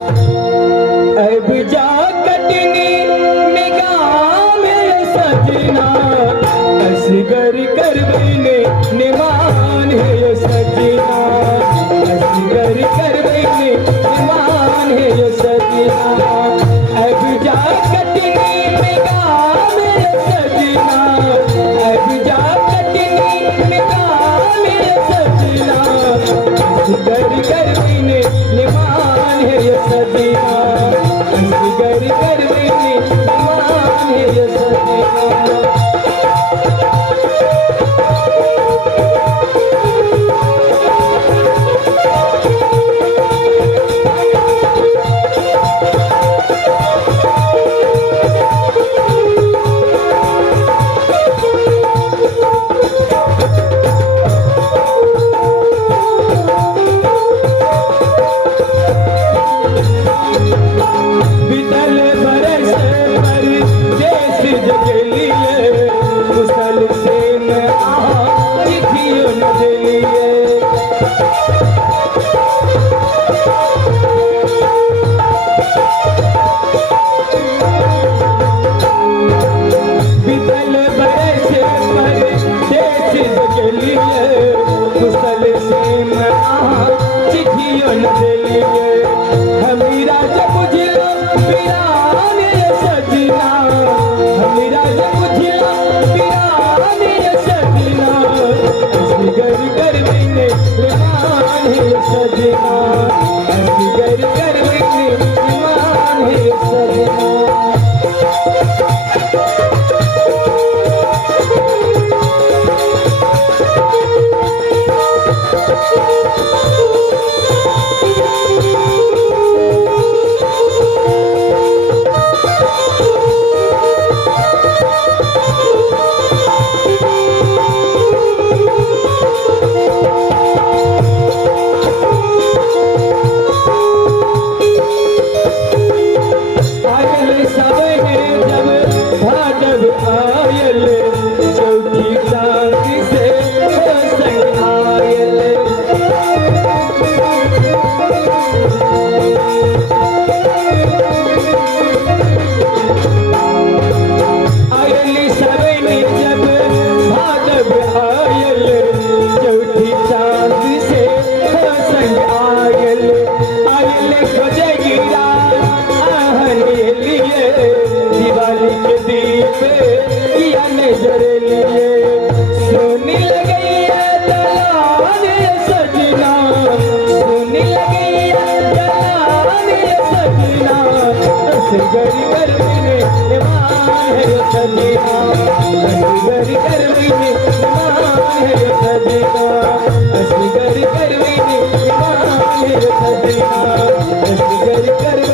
अब जा कटनी में गाँव में सजना असगर कर बने निमान है सजना असगर कर बने निमान है सजना अब जा कटनी में गाँव में सजना अब जा कटनी में गाँव में सजना असगर कर बने निमान है सजना असगर कर बने निमान है सजना बीतल बरस पर देश जग लिए मुसल से न चिट्ठियों न दिए बीतल बरस पर देश जग लिए मुसल से न चिट्ठियों न दिए हमीरा जब बुझलो पिरान सजना हमीरा जब बुझलो पिरान सजना असगर कर बने निमान है सजना असगर कर बने निमान है सजना आयल सब है जब भादव आयल चौथी चांद से संग आयल आयल सब ने जब भादव आयल चौथी चांद से संग आयल आयल खोजगिरा लिए दिवाली के दीप या नजर लिए सोने लगे दलान सजना सोने लगे दलान सजना असगर कर बने निमान है सजना असगर कर बने निमान है सजना असगर कर बने निमान है सजना असगर कर